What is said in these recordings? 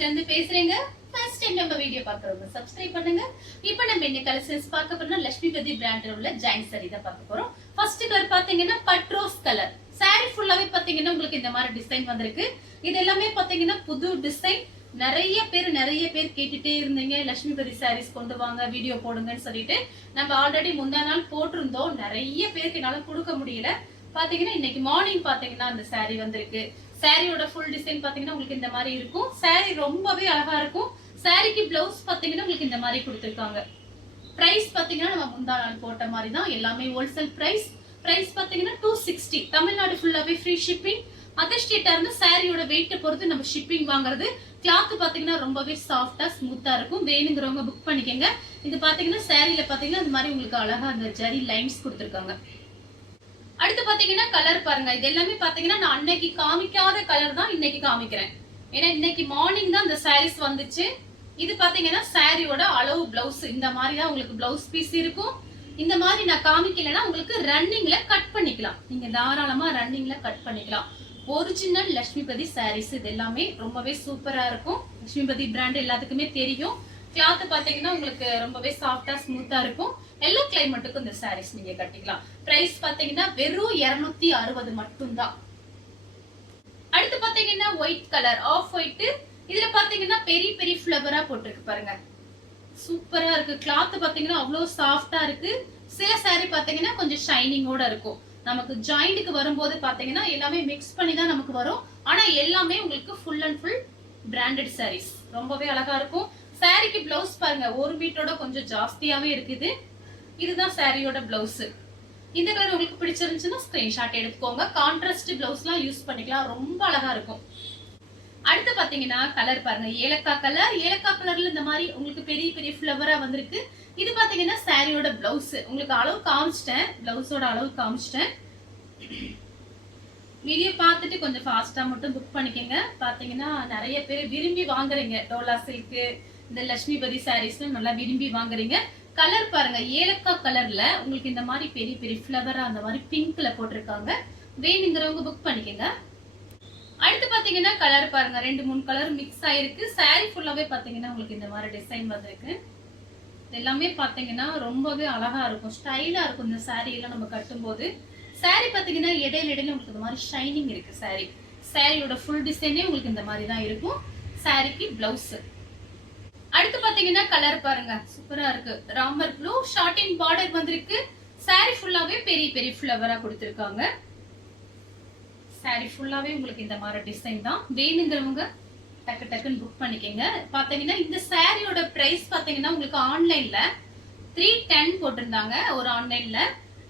சாரீஸ்ல இருந்து பேசுறேங்க. First time நம்ம வீடியோ பார்க்கறவங்க சப்ஸ்கிரைப் பண்ணுங்க. இப்போ நம்ம இந்த கலெக்ஷன்ஸ் பார்க்க போறோம்னா லட்சுமிபதி பிராண்ட்ல உள்ள ஜாயின் சாரி தான் பார்க்க போறோம். ஃபர்ஸ்ட் கலர் பாத்தீங்கன்னா பட் ரோஸ் கலர். சாரி ஃபுல்லாவே பாத்தீங்கன்னா உங்களுக்கு இந்த மாதிரி டிசைன் வந்திருக்கு. இது எல்லாமே பாத்தீங்கன்னா புது டிசைன். நிறைய பேர் கேட்டுட்டே இருந்தீங்க லட்சுமிபதி சாரீஸ் கொண்டு வாங்க வீடியோ போடுங்கன்னு சொல்லிட்டு நம்ம ஆல்ரெடி முந்தா நாள் போட்டிருந்தோம். நிறைய பேருக்கு என்னால கொடுக்க முடியல. பாத்தீங்கன்னா இன்னைக்கு மார்னிங் பாத்தீங்கன்னா அந்த சாரி வந்திருக்கு. சாரியோட ஃபுல் டிசைன் பாத்தீங்கன்னா உங்களுக்கு இந்த மாதிரி இருக்கும். சாரி ரொம்பவே அழகா இருக்கும். சாரிக்கு பிளவுஸ் பாத்தீங்கன்னா உங்களுக்கு இந்த மாதிரி கொடுத்திருக்காங்க. பிரைஸ் பாத்தீங்கன்னா நம்ம முந்தா நாள் போட்ட மாதிரி தான். எல்லாமே ஹோல்சேல் பிரைஸ். பிரைஸ் பாத்தீங்கன்னா 260. தமிழ்நாடு ஃபுல்லாவே ஃப்ரீ ஷிப்பிங். அதர் ஸ்டேட்டா இருந்து சாரியோட வெயிட் பொறுத்து நம்ம ஷிப்பிங் வாங்குறது. கிளாத் பாத்தீங்கன்னா ரொம்பவே சாஃப்டா ஸ்மூத்தா இருக்கும். வேணுங்கிறவங்க புக் பண்ணிக்கங்க. இது பாத்தீங்கன்னா சாரியில பாத்தீங்கன்னா இந்த மாதிரி உங்களுக்கு அழகா அந்த ஜரி லைன்ஸ் கொடுத்திருக்காங்க. அடுத்து பாத்தீங்கன்னா கலர் பாருங்க. இது எல்லாமே பாத்தீங்கன்னா நான் அன்னைக்கு காமிக்காத கலர் தான் இன்னைக்கு காமிக்கிறேன். ஏன்னா இன்னைக்கு மார்னிங் தான் இந்த சாரீஸ் வந்துச்சு. இது பாத்தீங்கன்னா சாரியோட அளவு பிளவுஸ் இந்த மாதிரி தான் உங்களுக்கு பிளவுஸ் பீஸ் இருக்கும். இந்த மாதிரி நான் காமிக்கலன்னா உங்களுக்கு ரன்னிங்ல கட் பண்ணிக்கலாம். நீங்க தாராளமா ரன்னிங்ல கட் பண்ணிக்கலாம். ஒரிஜினல் லட்சுமிபதி சாரீஸ் இது எல்லாமே ரொம்பவே சூப்பரா இருக்கும். லட்சுமிபதி பிராண்ட் எல்லாத்துக்குமே தெரியும். கிளாத் பாத்தீங்கன்னா உங்களுக்கு ரொம்பவே சாஃப்டா ஸ்மூத்தா இருக்கும். எல்லா கிளைமேட்டுக்கும் இந்த சாரீஸ் நீங்க கட்டிக்கலாம். பிரைஸ் பாத்தீங்கன்னா வெறும் 260 மட்டும் தான். அடுத்து பாத்தீங்கன்னா ஒயிட் கலர் ஆஃப் ஒயிட். இதுல பாத்தீங்கன்னா பெரிய பெரிய ஃபிளவரா போட்டிருக்கு பாருங்க. சூப்பரா இருக்கு. கிளாத் பாத்தீங்கன்னா அவ்வளவு சாஃப்டா இருக்கு. சில சாரி பாத்தீங்கன்னா கொஞ்சம் ஷைனிங்கோட இருக்கும். நமக்கு ஜாயிண்ட்க்கு வரும்போது பாத்தீங்கன்னா எல்லாமே மிக்ஸ் பண்ணி தான் நமக்கு வரும். ஆனா எல்லாமே உங்களுக்கு full and full branded saris. ரொம்பவே அழகா இருக்கும். சாரிக்கு பிளவுஸ் பாருங்க 1 மீட்டரோட கொஞ்சம் ஜாஸ்தியாவே இருக்குது. இதுதான் சாரியோட பிளவுஸ். இந்த கலர் உங்களுக்கு பிடிச்சிருந்துச்சுன்னா ஸ்கிரீன்ஷாட் எடுத்துக்கோங்க. கான்ட்ராஸ்ட் பிளவுஸ்லாம் யூஸ் பண்ணிக்கலாம். ரொம்ப அழகா இருக்கும். அடுத்து பாத்தீங்கன்னா கலர் பாருங்க. ஏலக்காய் கலர். ஏலக்காய் கலர்ல இந்த மாதிரி உங்களுக்கு பெரிய பெரிய ஃபிளவரா வந்திருக்கு. இது பாத்தீங்கன்னா சாரியோட பிளவுஸ். உங்களுக்கு அளவு காமிச்சிட்டேன். பிளவுஸோட அளவு காமிச்சிட்டேன். வீடியோ பார்த்துட்டு கொஞ்சம் ஃபாஸ்டா மட்டும் புக் பண்ணிக்கங்க. பாத்தீங்கன்னா நிறைய பேர் விரும்பி வாங்குறீங்க. டோலா சில்க் இந்த லட்சுமிபதி சாரீஸ் நல்லா விரும்பி வாங்குறீங்க. கலர் பாருங்க. ஏலக்காய் கலர்ல உங்களுக்கு இந்த மாதிரி பெரிய பெரிய ஃபிளவரா அந்த மாதிரி பிங்க்ல போட்டிருக்காங்க. வேணுங்கிறவங்க புக் பண்ணிக்கங்க. அடுத்து பாத்தீங்கன்னா கலர் பாருங்க. 2-3 கலர் மிக்ஸ் ஆயிருக்கு. சாரி ஃபுல்லாவே பாத்தீங்கன்னா உங்களுக்கு இந்த மாதிரி டிசைன் வந்திருக்கு. எல்லாமே பாத்தீங்கன்னா ரொம்பவே அழகா இருக்கும். ஸ்டைலா இருக்கும் இந்த சாரி எல்லாம் நம்ம கட்டும் போது. சாரி பாத்தீங்கன்னா இடையில உங்களுக்கு இந்த மாதிரி ஷைனிங் இருக்கு. சாரி சாரியோட ஃபுல் டிசைனே உங்களுக்கு இந்த மாதிரி தான் இருக்கும். சாரிக்கு பிளவுஸ். அடுத்து பாத்தீங்கன்னா கலர் பாருங்க. சூப்பரா இருக்கு. ராமர் ப்ளூ ஷார்டின் பார்டர் வந்திருக்கு. சாரி ஃபுல்லாவே பெரிய பெரிய ஃபிளவரா கொடுத்திருக்காங்க. சாரி ஃபுல்லாவே உங்களுக்கு இந்த மாதிரி டிசைன் தான். வேணுங்கிறவங்க டக்கு டக்குன்னு புக் பண்ணிக்கங்க. பாத்தீங்கன்னா இந்த சாரியோட பிரைஸ் பாத்தீங்கன்னா உங்களுக்கு ஆன்லைன்ல 310 போட்டிருந்தாங்க ஒரு ஆன்லைன்ல.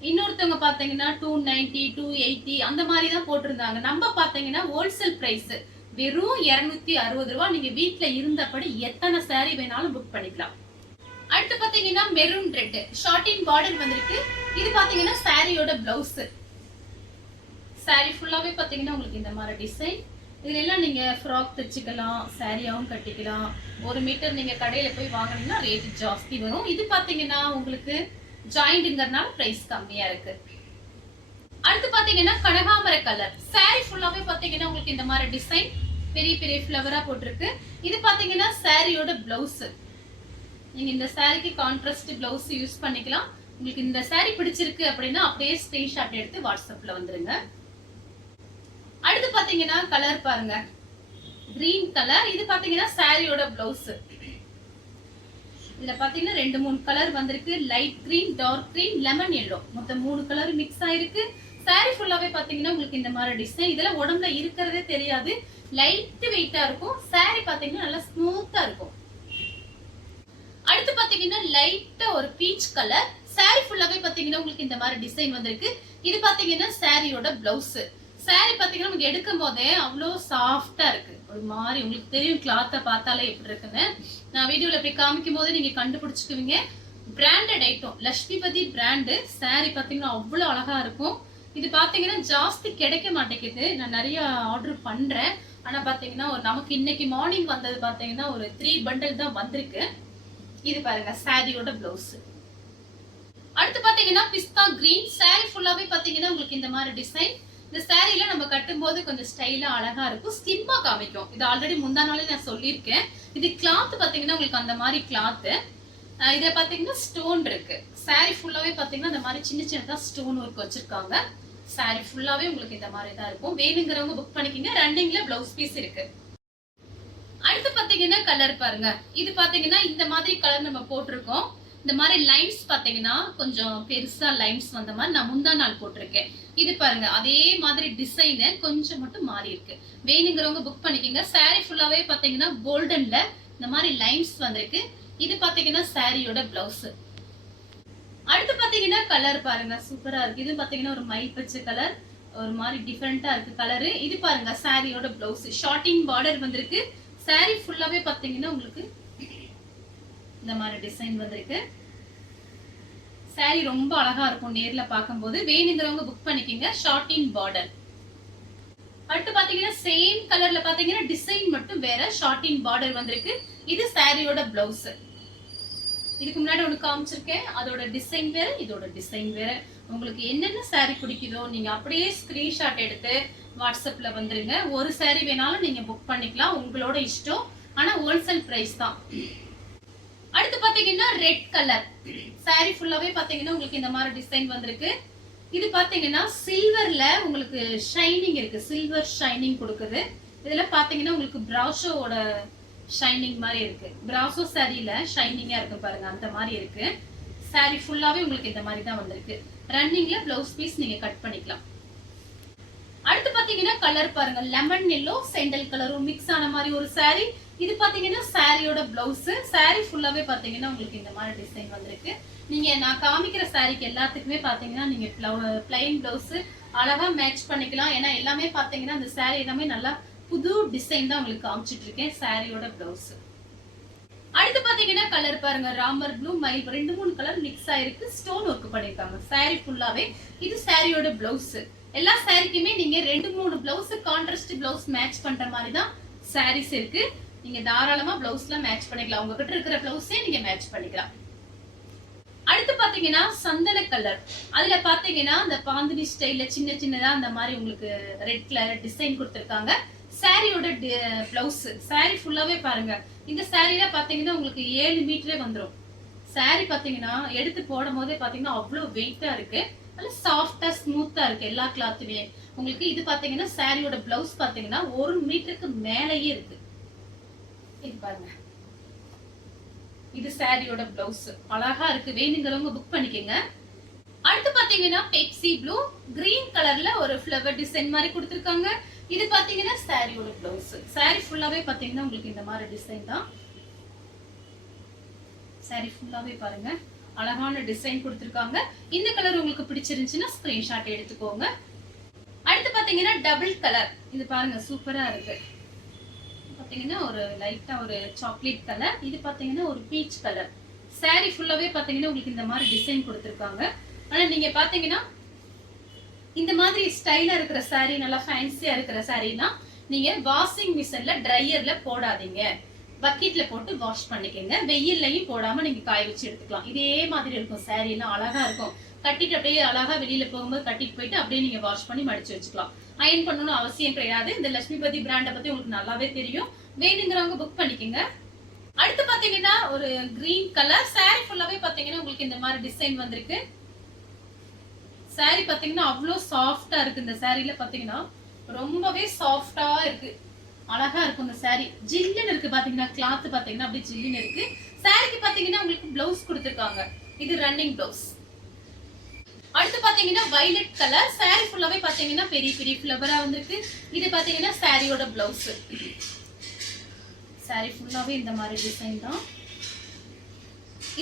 இன்னொருத்தவங்க பாத்தீங்கன்னா 290 280 அந்த மாதிரி தான் போட்டிருந்தாங்க. நம்ம பாத்தீங்கன்னா ஹோல்சேல் பிரைஸ் வெறும் 260 ரூபாய். நீங்க வீட்டுல இருந்தபடி எத்தனை சாரி வேணாலும் புக் பண்ணிக்கலாம். அடுத்து பாத்தீங்கன்னா மெரூன் ரெட் ஷார்டின் பார்டர் வந்திருக்கு. இது பாத்தீங்கன்னா சாரியோட பிளவுஸ். சாரி ஃபுல்லாவே பாத்தீங்கன்னா உங்களுக்கு இந்த மாதிரி டிசைன். இதுல எல்லாம் நீங்க ஃப்ராக் தச்சுக்கலாம். சாரியாவும் கட்டிக்கலாம். 1 மீட்டர் நீங்க கடையில போய் வாங்கினீங்கன்னா ரேட் ஜாஸ்தி வரும். இது பாத்தீங்கன்னா உங்களுக்கு ஜாயிண்ட்ங்கறனால பிரைஸ் கம்மியா இருக்கு. அடுத்து பாத்தீங்கன்னா கனகாமர கலர். சாரி ஃபுல்லாவே பாத்தீங்கன்னா உங்களுக்கு இந்த மாதிரி டிசைன் பெரிய பெரிய ஃபிளவரா போட்டிருக்கு. இது பாத்தீங்கன்னா சாரியோட பிளவுஸ். நீங்க இந்த சாரிக்கு கான்ட்ராஸ்ட் பிளவுஸ் யூஸ் பண்ணிக்கலாம். உங்களுக்கு இந்த சாரி பிடிச்சிருக்கு அப்படின்னா அப்படியே ஸ்கிரீன்ஷாட் எடுத்து வாட்ஸ்அப்ல வந்துருங்க. அடுத்து பாத்தீங்கன்னா கலர் பாருங்க. Green colour. இது பாத்தீங்கன்னா சாரியோட பிளவுஸ். இதுல பாத்தீங்கன்னா 2-3 கலர் வந்திருக்கு. Light green, dark green, lemon yellow. மொத்தம் 3 கலர் மிக்ஸ் ஆயிருக்கு. சாரி ஃபுல்லாவே பாத்தீங்கன்னா உங்களுக்கு இந்த மாதிரி டிசைன். இதெல்லாம் உடம்புல இருக்கிறதே தெரியாது. லைட் வெயிட்டா இருக்கும். சாரி பாத்தீங்கன்னா நல்லா ஸ்மூத்தா இருக்கும். அடுத்து பாத்தீங்கன்னா லைட்டா ஒரு பீச் கலர். சாரி ஃபுல்லாவே பாத்தீங்கன்னா உங்களுக்கு இந்த மாதிரி டிசைன் வந்திருக்கு. இது பாத்தீங்கன்னா சாரியோட பிளவுஸ். சாரி பாத்தீங்கன்னா உங்களுக்கு எடுக்கும் போதே அவ்வளவு சாஃப்டா இருக்கு. ஒரு மாதிரி உங்களுக்கு தெரியும் கிளாத்தை பார்த்தாலே எப்படி இருக்குன்னு. நான் வீடியோல இப்படி காமிக்கும் போது நீங்க கண்டுபிடிச்சுக்குவீங்க. Branded item Lakshmipathi brand. Sari பாத்தீங்கன்னா அவ்வளவு அழகா இருக்கும். இது பாத்தீங்கன்னா ஜாஸ்தி கிடைக்க மாட்டேங்குது. நான் நிறைய ஆர்டர் பண்றேன். ஆனா பாத்தீங்கன்னா நமக்கு இன்னைக்கு மார்னிங் வந்தது பாத்தீங்கன்னா ஒரு 3 பண்டல் தான் வந்திருக்கு. இது பாருங்க சாரியோட பிளவுஸ். அடுத்து பாத்தீங்கன்னா பிஸ்தா கிரீன். சாரி ஃபுல்லாவே பாத்தீங்கன்னா உங்களுக்கு இந்த மாதிரி டிசைன். இந்த சாரீல நம்ம கட்டும்போது கொஞ்சம் ஸ்டைலா அழகா இருக்கும், ஸ்லிம்மா காமிக்கும். இது ஆல்ரெடி முந்தா நாளே நான் சொல்லியிருக்கேன். இது கிளாத் பாத்தீங்கன்னா உங்களுக்கு அந்த மாதிரி கிளாத். இதை பாத்தீங்கன்னா ஸ்டோன் இருக்கு. சாரி ஃபுல்லாவே பாத்தீங்கன்னா இந்த மாதிரி சின்ன சின்னதா ஸ்டோன் ஒர்க் வச்சிருக்காங்க. சாரி ஃபுல்லாவே உங்களுக்கு இந்த மாதிரி தான் இருக்கும். வேணுங்கிறவங்க புக் பண்ணிக்கிங்க. ரன்னிங்ல பிளவுஸ் பீஸ் இருக்கு. அடுத்து பாத்தீங்கன்னா கலர் பாருங்க. இது பாத்தீங்கன்னா இந்த மாதிரி கலர் நம்ம போட்டிருக்கோம். இந்த மாதிரி லைன்ஸ் பாத்தீங்கன்னா கொஞ்சம் பெருசா லைன்ஸ் வந்த மாதிரி நான் முந்தா நாள் போட்டிருக்கேன். இது பாருங்க அதே மாதிரி டிசைன் கொஞ்சம் மட்டும் மாறி இருக்கு. வேணுங்கிறவங்க புக் பண்ணிக்கோங்க. சாரி ஃபுல்லாவே பாத்தீங்கன்னா கோல்டன்ல இந்த மாதிரி லைன்ஸ் வந்திருக்கு. இது பாத்தீங்கன்னா சாரியோட பிளவுஸ். அடுத்து பாத்தீங்கன்னா கலர் பாருங்க சூப்பரா இருக்கு. இது பாத்தீங்கன்னா ஒரு மை பச்சை கலர், ஒரு மாதிரி டிஃபரெண்டா இருக்கு கலரு. இது பாருங்க சாரியோட பிளவுஸ். ஷார்ட்டிங் பார்டர் வந்திருக்கு. சாரி ஃபுல்லாவே பாத்தீங்கன்னா உங்களுக்கு இந்த மாதிரி டிசைன் வந்திருக்கு. சாரி ரொம்ப அழகா இருக்கும் நேர்ல பார்க்கும்போது. வேணுங்கிறவங்க புக் பண்ணிக்கோங்க. Sorting border. அடுத்து பாத்தீங்கன்னா சேம் கலர்ல பாத்தீங்கன்னா டிசைன் மட்டும் வேற, ஷார்ட்டிங் பார்டர் வந்திருக்கு. இது சாரியோட பிளவுஸ். இதுக்கு முன்னாடி ஒன்று காமிச்சிருக்கேன், அதோட டிசைன் வேற, இதோட டிசைன் வேற. உங்களுக்கு என்னென்ன சாரி பிடிக்குதோ நீங்க அப்படியே ஸ்கிரீன்ஷாட் எடுத்து வாட்ஸ்அப்ல வந்துருங்க. ஒரு சாரி வேணாலும் நீங்க புக் பண்ணிக்கலாம், உங்களோட இஷ்டம். ஆனா ஹோல்சேல் பிரைஸ் தான். அடுத்து பாத்தீங்கன்னா ரெட் கலர் சாரி ஃபுல்லாவே பாத்தீங்கன்னா உங்களுக்கு இந்த மாதிரி டிசைன் வந்திருக்கு. இது பாத்தீங்கன்னா சில்வர்ல உங்களுக்கு ஷைனிங் இருக்கு, சில்வர் ஷைனிங் கொடுக்குது. இதுல பாத்தீங்கன்னா உங்களுக்கு பிராஷோட ஷைனிங் மாதிரி இருக்கு. பிராசோ சாரியில ஷைனிங்கா இருக்கு பாருங்க, அந்த மாதிரி இருக்கு. சாரி ஃபுல்லாவே உங்களுக்கு இந்த மாதிரி தான் வந்திருக்கு. ரன்னிங்ல பிளவுஸ் பீஸ் நீங்க கட் பண்ணிக்கலாம். அடுத்து பாத்தீங்கன்னா கலர் பாருங்க, லெமன் எல்லோ செண்டல் கலரும் மிக்ஸ் ஆன மாதிரி ஒரு சாரி. இது பாத்தீங்கன்னா சாரியோட பிளவுஸ். சாரி ஃபுல்லாவே பாத்தீங்கன்னா உங்களுக்கு இந்த மாதிரி டிசைன் வந்திருக்கு. நீங்க நான் காமிக்கிற சாரிக்கு எல்லாத்துக்குமே பாத்தீங்கன்னா நீங்க பிளைன் பிளவுஸ் அழகா மேட்ச் பண்ணிக்கலாம். ஏன்னா எல்லாமே பாத்தீங்கன்னா அந்த சாரி எல்லாமே நல்லா புது டிசைன் தான் உங்களுக்கு காமிச்சிட்டு இருக்கேன். சாரியோட பிளவுஸ். அடுத்து பாத்தீங்கன்னா கலர் பாருங்க, ராமர் ப்ளூ மயில் 2-3 கலர் மிக்ஸ் ஆயிருக்கு. ஸ்டோன் ஒர்க் பண்ணிருக்காங்க சாரி ஃபுல்லாவே. இது சாரியோட பிளவுஸ். எல்லா சாரிக்குமே நீங்க 2-3 பிளவுஸ் கான்ட்ராஸ்ட் பிளவுஸ் மேட்ச் பண்ற மாதிரி தான் சாரீஸ் இருக்கு. நீங்க தாராளமா பிளவுஸ்ல மேட்ச் பண்ணிக்கலாம். உங்ககிட்ட இருக்கிற பிளவுஸே நீங்க மேட்ச் பண்ணிக்கலாம். அடுத்து பாத்தீங்கன்னா சந்தன கலர். அதுல பாத்தீங்கன்னா இந்த பாந்தினி ஸ்டைல்ல சின்ன சின்னதா அந்த மாதிரி உங்களுக்கு ரெட் கலர் டிசைன் கொடுத்திருக்காங்க. சாரியோட பிளவுஸ். சாரி ஃபுல்லாவே பாருங்க, இந்த சாரில பாத்தீங்கன்னா உங்களுக்கு 7 மீட்டரே வந்துடும். சாரி பாத்தீங்கன்னா எடுத்து போடும் போதே பாத்தீங்கன்னா அவ்வளவு வெயிட்டா இருக்கு. நல்ல சாஃப்டா ஸ்மூத்தா இருக்கு எல்லா கிளாத்துமே உங்களுக்கு. இது பாத்தீங்கன்னா சாரியோட பிளவுஸ் பாத்தீங்கன்னா 1 மீட்டருக்கு மேலேயே இருக்கு. இது பாருங்க, இது சாரியோட பிளவுஸ் அழகா இருக்கு. வேணுங்கிறவங்க புக் பண்ணிக்கோங்க. அடுத்து பாத்தீங்கன்னா பெப்சி ப்ளூ கிரீன் கலர்ல ஒரு ஃப்ளவர் டிசைன் மாதிரி கொடுத்திருக்காங்க. இது பாத்தீங்கன்னா சாரியோட பிளவுஸ். சாரி ஃபுல்லாவே பாத்தீங்கன்னா உங்களுக்கு இந்த மாதிரி டிசைன் தான். சாரி ஃபுல்லாவே பாருங்க அழகான டிசைன் கொடுத்திருக்காங்க. இந்த கலர் உங்களுக்கு பிடிச்சிருந்துச்சுன்னா ஸ்கிரீன்ஷாட் எடுத்துக்கோங்க. அடுத்து பாத்தீங்கன்னா டபுள் கலர். இது பாருங்க சூப்பரா இருக்கு. பாத்தீங்கன்னா ஒரு லைட்டா ஒரு சாக்லேட் கலர். இது பாத்தீங்கன்னா ஒரு பீச் கலர். சாரி ஃபுல்லாவே பாத்தீங்கன்னா உங்களுக்கு இந்த மாதிரி டிசைன் கொடுத்திருக்காங்க. ஆனா நீங்க பாத்தீங்கன்னா இந்த மாதிரி ஸ்டைலா இருக்கிற சாரி, நல்லா ஃபேன்சியா இருக்கிற சாரினா நீங்க வாஷிங் மிஷின்ல ட்ரையர்ல போடாதீங்க. பக்கெட்ல போட்டு வாஷ் பண்ணிக்கங்க. வெயில்லையும் போடாம நீங்க காய வச்சு எடுத்துக்கலாம். இதே மாதிரி இருக்கும். சாரி எல்லாம் அழகா இருக்கும். கட்டிட்டு அப்படியே அழகா வெளியில போகும்போது கட்டிட்டு போயிட்டு அப்படியே நீங்க வாஷ் பண்ணி மடிச்சு வச்சுக்கலாம். அயன் பண்ணணும் அவசியம் கிடையாது. இந்த லட்சுமிபதி பிராண்ட பத்தி உங்களுக்கு நல்லாவே தெரியும். வேணுங்கிறவங்க புக் பண்ணிக்கோங்க. அடுத்து பாத்தீங்கன்னா ஒரு கிரீன் கலர். சாரி ஃபுல்லாவே பாத்தீங்கன்னா உங்களுக்கு இந்த மாதிரி டிசைன் வந்திருக்கு. சாரி பாத்தீங்கன்னா அவ்வளவு சாஃப்டா இருக்கு. இந்த சாரில பாத்தீங்கன்னா ரொம்பவே சாஃப்டா இருக்கு, அழகா இருக்கும். இந்த சாரி ஜில்லுன்னு இருக்கு. பாத்தீங்கன்னா கிளாத் பாத்தீங்கன்னா அப்படியே ஜில்லுன்னு இருக்கு. சாரிக்கு பாத்தீங்கன்னா உங்களுக்கு பிளவுஸ் கொடுத்திருக்காங்க. இது ரன்னிங் பிளவுஸ். அடுத்து பாத்தீங்கன்னா வயலட் கலர். சாரி ஃபுல்லாவே பாத்தீங்கன்னா பெரிய பெரிய ஃப்ளவரா வந்திருக்கு. இது பாத்தீங்கன்னா சாரியோட பிளவுஸ். சாரி ஃபுல்லாவே இந்த மாதிரி டிசைன் தான்.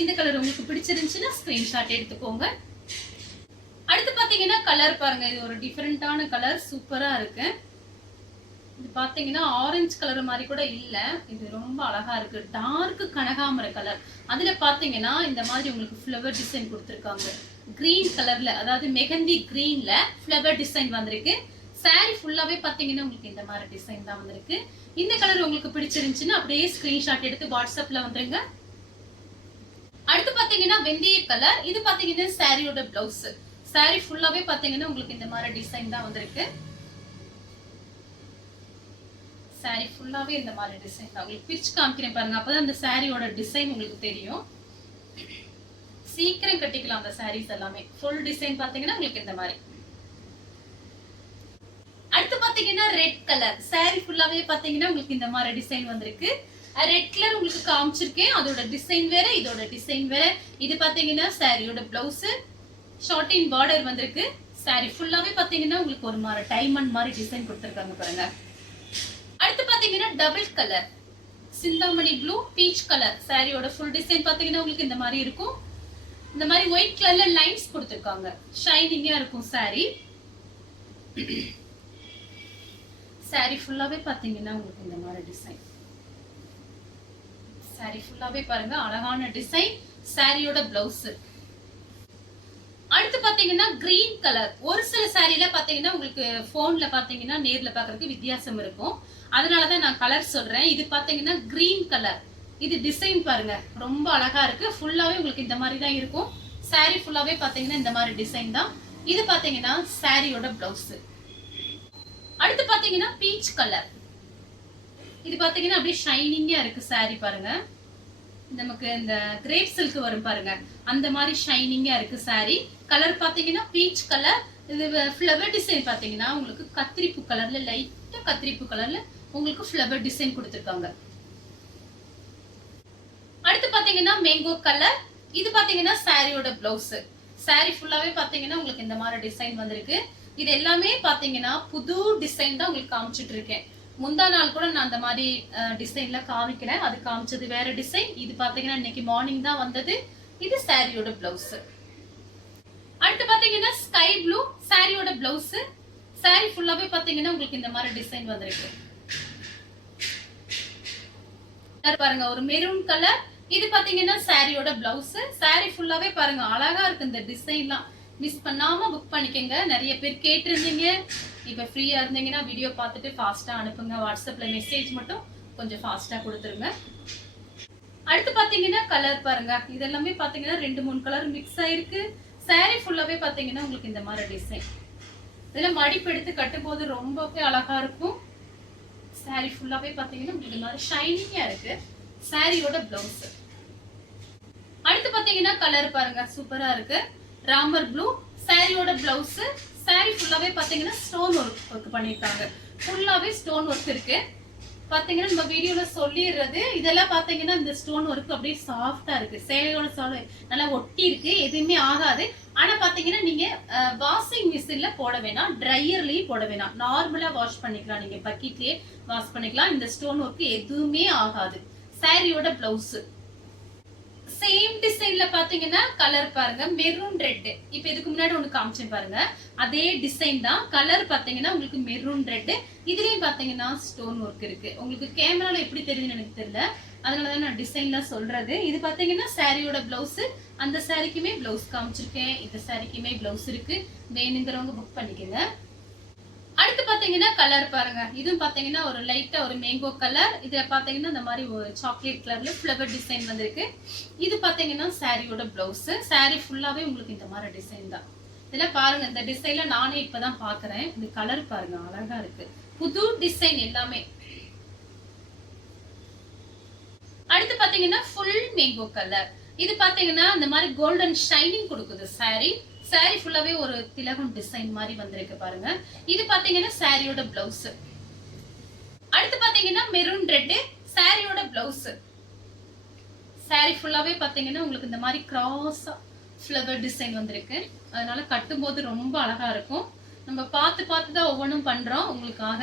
இந்த கலர் உங்களுக்கு பிடிச்சிருந்துச்சுன்னா ஸ்கிரீன்ஷாட் எடுத்துக்கோங்க. அடுத்து பாத்தீங்கன்னா கலர் பாருங்க, இது ஒரு டிஃபரெண்டான கலர், சூப்பரா இருக்கு. இது பாத்தீங்கன்னா ஆரஞ்சு கலர் மாதிரி கூட இல்ல, இது ரொம்ப அழகா இருக்கு. டார்க் கனகாமர கலர். அதுல பாத்தீங்கன்னா இந்த மாதிரி உங்களுக்கு ஃப்ளவர் டிசைன் கொடுத்திருக்காங்க. கிரீன் கலர்ல, அதாவது மெகந்தி கிரீன்ல ஃப்ளவர் டிசைன் வந்திருக்கு. சாரி ஃபுல்லாவே பாத்தீங்கன்னா உங்களுக்கு இந்த மாதிரி டிசைன் தான் வந்திருக்கு. இந்த கலர் உங்களுக்கு பிடிச்சிருந்துச்சுன்னா அப்படியே ஸ்கிரீன்ஷாட் எடுத்து வாட்ஸ்அப்ல வந்துருங்க. அடுத்து பாத்தீங்கன்னா வெந்தய கலர். இது பாத்தீங்கன்னா சாரியோட பிளவுஸ். saree ஃபுல்லாவே பாத்தீங்கன்னா உங்களுக்கு இந்த மாதிரி டிசைன் தான் வந்திருக்கு. saree ஃபுல்லாவே இந்த மாதிரி டிசைன் தான். உங்களுக்கு பிரிச்சு காமிக்கிறேன் பாருங்க, அப்பதான் அந்த சாரியோட டிசைன் உங்களுக்கு தெரியும். சீக்கிரம் கட்டிக்கலாம் அந்த sarees எல்லாமே. ஃபுல் டிசைன் பாத்தீங்கன்னா உங்களுக்கு இந்த மாதிரி. அடுத்து பாத்தீங்கன்னா ரெட் கலர் saree ஃபுல்லாவே பாத்தீங்கன்னா உங்களுக்கு இந்த மாதிரி டிசைன் வந்திருக்கு. ரெட் கலர் உங்களுக்கு காமிச்சிருக்கேன், அதோட டிசைன் வேற இதோட டிசைன் வேற. இது பாத்தீங்கன்னா சாரியோட பிளவுஸ், ஷார்ட்டின் பார்டர் வந்திருக்கு. saree ஃபுல்லாவே பாத்தீங்கன்னா உங்களுக்கு ஒரு மாதிரி டைமண்ட் மாதிரி டிசைன் கொடுத்திருக்காங்க பாருங்க. அடுத்து பாத்தீங்கன்னா double colour Chintamani blue peach colour சாரியோட ஃபுல் டிசைன் பாத்தீங்கன்னா உங்களுக்கு இந்த மாதிரி இருக்கும். இந்த மாதிரி ஒயிட் கலர்ல லைன்ஸ் கொடுத்திருக்காங்க, ஷைனிங்கா இருக்கும் saree. saree ஃபுல்லாவே பாத்தீங்கன்னா உங்களுக்கு இந்த மாதிரி டிசைன். saree ஃபுல்லாவே பாருங்க அழகான டிசைன். சாரியோட பிளவுஸ். அடுத்து பாத்தீங்கன்னா கிரீன் கலர். ஒரு சில சாரில பாத்தீங்கன்னா உங்களுக்கு போன்ல பாத்தீங்கன்னா நேர்ல பாக்குறதுக்கு வித்தியாசம் இருக்கும், அதனாலதான் நான் கலர் சொல்றேன். இது பாத்தீங்கன்னா கிரீன் கலர். இது டிசைன் பாருங்க ரொம்ப அழகா இருக்கு. ஃபுல்லாவே உங்களுக்கு இந்த மாதிரி தான் இருக்கும். saree ஃபுல்லாவே பாத்தீங்கன்னா இந்த மாதிரி டிசைன் தான். இது பாத்தீங்கன்னா சாரியோட பிளவுஸ். அடுத்து பாத்தீங்கன்னா பீச் கலர். இது பாத்தீங்கன்னா அப்படியே ஷைனிங்கா இருக்கு saree பாருங்க. நமக்கு இந்த கிரேப் சில்க் வரும் பாருங்க, அந்த மாதிரி ஷைனிங்கா இருக்கு saree. கலர் பாத்தீங்கன்னா பீச் கலர். இது ஃப்ளவர் டிசைன் பாத்தீங்கன்னா உங்களுக்கு கத்திரிப்பு கலர்ல, லைட்டா கத்திரிப்பு கலர்ல உங்களுக்கு ஃப்ளவர் டிசைன் கொடுத்திருக்காங்க. அடுத்து பாத்தீங்கன்னா மேங்கோ கலர். இது பாத்தீங்கன்னா சாரியோட பிளவுஸ். saree ஃபுல்லாவே பாத்தீங்கன்னா உங்களுக்கு இந்த மாதிரி டிசைன் வந்திருக்கு. இது எல்லாமே பாத்தீங்கன்னா புது டிசைன் தான் உங்களுக்கு காமிச்சிட்டு இருக்கேன். முந்தா நாள் கூட நான் அந்த மாதிரி டிசைன்ல காமிக்கிறேன், அது காமிச்சது வேற டிசைன். இது பாத்தீங்கன்னா இன்னைக்கு மார்னிங் தான் வந்தது. இது சாரியோட பிளவுஸ். அடுத்து பாத்தீங்கன்னா ஸ்கை ப்ளூ சாரியோட பிளவுஸ். saree ஃபுல்லாவே பாத்தீங்கன்னா உங்களுக்கு இந்த மாதிரி டிசைன் வந்திருக்கு. பாருங்க ஒரு மெரூன் கலர். இது பாத்தீங்கன்னா சாரியோட பிளவுஸ். saree ஃபுல்லாவே பாருங்க அழகா இருக்கு. இந்த டிசைன்லாம் மிஸ் பண்ணாம புக் பண்ணிக்கங்க. நிறைய பேர் கேட்டிருந்தீங்க. இப்ப ஃப்ரீயா இருந்தீங்கன்னா வீடியோ பார்த்துட்டு ஃபாஸ்டா அனுப்புங்க. வாட்ஸ்அப்ல மெசேஜ் மட்டும் கொஞ்சம் ஃபாஸ்டா கொடுத்துருங்க. அடுத்து பாத்தீங்கன்னா கலர் பாருங்க, இதெல்லாமே பாத்தீங்கன்னா 2-3 கலர் மிக்ஸ் ஆயிருக்கு. saree ஃபுல்லாவே பாத்தீங்கன்னா உங்களுக்கு இந்த மாதிரி டிசைன். இதெல்லாம் மடிப்பு எடுத்து கட்டும் போது ரொம்பவே அழகா இருக்கும். saree ஃபுல்லாவே பாத்தீங்கன்னா உங்களுக்கு இந்த மாதிரி ஷைனிங்கா இருக்கு. சாரியோட பிளவுஸ். அடுத்து பாத்தீங்கன்னா கலர் பாருங்க சூப்பரா இருக்கு, ராமர் ப்ளூ. சாரியோட பிளவுஸ். saree ஃபுல்லாவே பாத்தீங்கன்னா ஸ்டோன் ஒர்க் பண்ணிருக்காங்க. ஃபுல்லாவே ஸ்டோன் ஒர்க் இருக்கு. பாத்தீங்கன்னா நம்ம வீடியோல சொல்லிடுறது, இதெல்லாம் பாத்தீங்கன்னா இந்த ஸ்டோன் ஒர்க் அப்படியே சாஃப்டா இருக்கு. சேலையோட சாலை நல்லா ஒட்டி இருக்கு, எதுவுமே ஆகாது. ஆனா பாத்தீங்கன்னா நீங்க வாஷிங் மிஷின்ல போட வேணாம், ட்ரையர்லயும் போட வேணாம், நார்மலா வாஷ் பண்ணிக்கலாம். நீங்க பக்கெட்லயே வாஷ் பண்ணிக்கலாம். இந்த ஸ்டோன் ஒர்க் எதுவுமே ஆகாது. சாரியோட பிளவுஸ். சேம் டிசைன்ல பாத்தீங்கன்னா கலர் பாருங்க மெரூன் ரெட். இப்ப இதுக்கு முன்னாடி ஒண்ணு காமிச்சேன் பாருங்க, அதே டிசைன் தான். கலர் பாத்தீங்கன்னா உங்களுக்கு மெரூன் ரெட். இதுலயும் பாத்தீங்கன்னா ஸ்டோன் ஒர்க் இருக்கு. உங்களுக்கு கேமரால எப்படி தெரியுதுன்னு எனக்கு தெரியல, அதனாலதான் நான் டிசைன்ல சொல்றது. இது பாத்தீங்கன்னா சாரியோட பிளவுஸ். அந்த சாரிக்குமே பிளவுஸ் காமிச்சிருக்கேன், இந்த சாரிக்குமே பிளவுஸ் இருக்கு. வேணுங்கிறவங்க புக் பண்ணிக்கோங்க. அடுத்து பாத்தீங்கன்னா கலர் பாருங்க, இதுவும் பாத்தீங்கன்னா ஒரு லைட்டா ஒரு மேங்கோ கலர். இதுல பாத்தீங்கன்னா இந்த மாதிரி ஒரு சாக்லேட் கலர்ல ஃப்ளவர் டிசைன் வந்திருக்கு. இது பாத்தீங்கன்னா சாரியோட பிளவுஸ். saree ஃபுல்லாவே உங்களுக்கு இந்த மாதிரி டிசைன் தான். இதெல்லாம் பாருங்க, இந்த டிசைன்ல நானே இப்பதான் பாக்குறேன். இந்த கலர் பாருங்க அழகா இருக்கு, புது டிசைன் எல்லாமே. அடுத்து பாத்தீங்கன்னா ஃபுல் மேங்கோ கலர். இது பாத்தீங்கன்னா இந்த மாதிரி கோல்டன் ஷைனிங் கொடுக்குது saree. saree ஃபுல்லாவே ஒரு திலகம் டிசைன் மாதிரி வந்திருக்கு பாருங்க. இது பாத்தீங்கன்னா சாரியோட பிளவுஸ். அடுத்து பாத்தீங்கன்னா மெரூன் ரெட் சாரியோட பிளவுஸ். saree ஃபுல்லாவே பாத்தீங்கன்னா உங்களுக்கு இந்த மாதிரி கிராஸா ஃப்ளவர் டிசைன் வந்திருக்கு. அதனால கட்டும்போது ரொம்ப அழகா இருக்கும். நம்ம பார்த்து பார்த்து தான் ஒவ்வொன்றும் பண்றோம் உங்களுக்காக.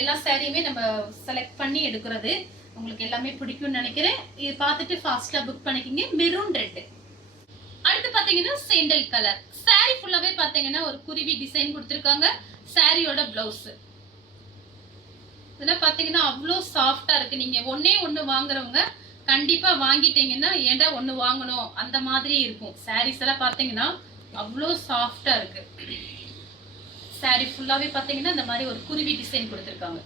எல்லா சாரியுமே நம்ம செலக்ட் பண்ணி எடுக்கிறது. உங்களுக்கு எல்லாமே பிடிக்கும்னு நினைக்கிறேன். இது பார்த்துட்டு ஃபாஸ்டா புக் பண்ணிக்கிங்க. Maroon red. அடுத்து பாத்தீங்கன்னா சேண்டல் கலர். saree ஃபுல்லாவே பாத்தீங்கன்னா ஒரு குருவி டிசைன் கொடுத்திருக்காங்க. சாரியோட பிளவுஸ். இதெல்லாம் பாத்தீங்கன்னா அவ்வளோ சாஃப்டா இருக்கு. நீங்க ஒன்னே ஒண்ணு வாங்குறவங்க கண்டிப்பா வாங்கிட்டீங்கன்னா ஏன்டா ஒண்ணு வாங்கணும் அந்த மாதிரி இருக்கும். சாரீஸ் எல்லாம் பாத்தீங்கன்னா அவ்வளோ சாஃப்டா இருக்கு. saree ஃபுல்லாவே பாத்தீங்கன்னா இந்த மாதிரி ஒரு குருவி டிசைன் கொடுத்திருக்காங்க.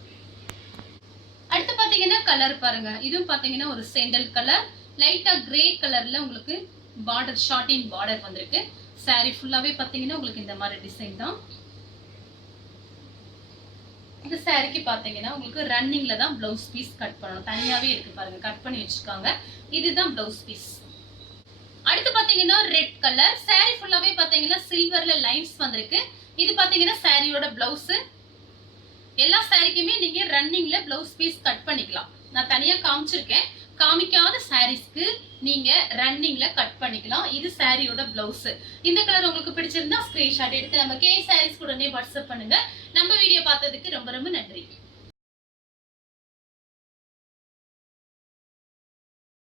அடுத்து பாத்தீங்கன்னா கலர் பாருங்க, இதுவும் பாத்தீங்கன்னா ஒரு சேண்டல் கலர், லைட்டா கிரே கலர்ல உங்களுக்கு பார்டர் ஷார்ட்டின் பார்டர் வந்திருக்கு. saree ஃபுல்லாவே பாத்தீங்கன்னா உங்களுக்கு இந்த மாதிரி டிசைன் தான். இந்த சாரிக்கு பாத்தீங்கன்னா உங்களுக்கு ரன்னிங்ல தான் பிளவுஸ் பீஸ் கட் பண்ணணும். தனியாவே இருக்கு பாருங்க, கட் பண்ணி வச்சிருக்காங்க. இதுதான் பிளவுஸ் பீஸ். அடுத்து பாத்தீங்கன்னா ரெட் கலர் சாரி ஃபுல்லாவே பாத்தீங்கன்னா சில்வர்ல லைன்ஸ் வந்திருக்கு. இது பாத்தீங்கன்னா சாரியோட பிளவுஸ். எல்லா சாரிக்குமே நீங்க ரன்னிங்ல பிளவுஸ் பீஸ் கட் பண்ணிக்கலாம். நான் தனியா காமிச்சிருக்கேன். காமிக்காத சாரீஸ்க்கு நீங்க ரன்னிங்ல கட் பண்ணிக்கலாம். இது சாரியோட பிளவுஸ். இந்த கலர் உங்களுக்கு பிடிச்சிருந்தா ஸ்கிரீன்ஷாட் எடுத்து நம்ம கே சாரீஸ் உடனே வாட்ஸ்அப் பண்ணுங்க. நம்ம வீடியோ பார்த்ததுக்கு ரொம்ப ரொம்ப நன்றி.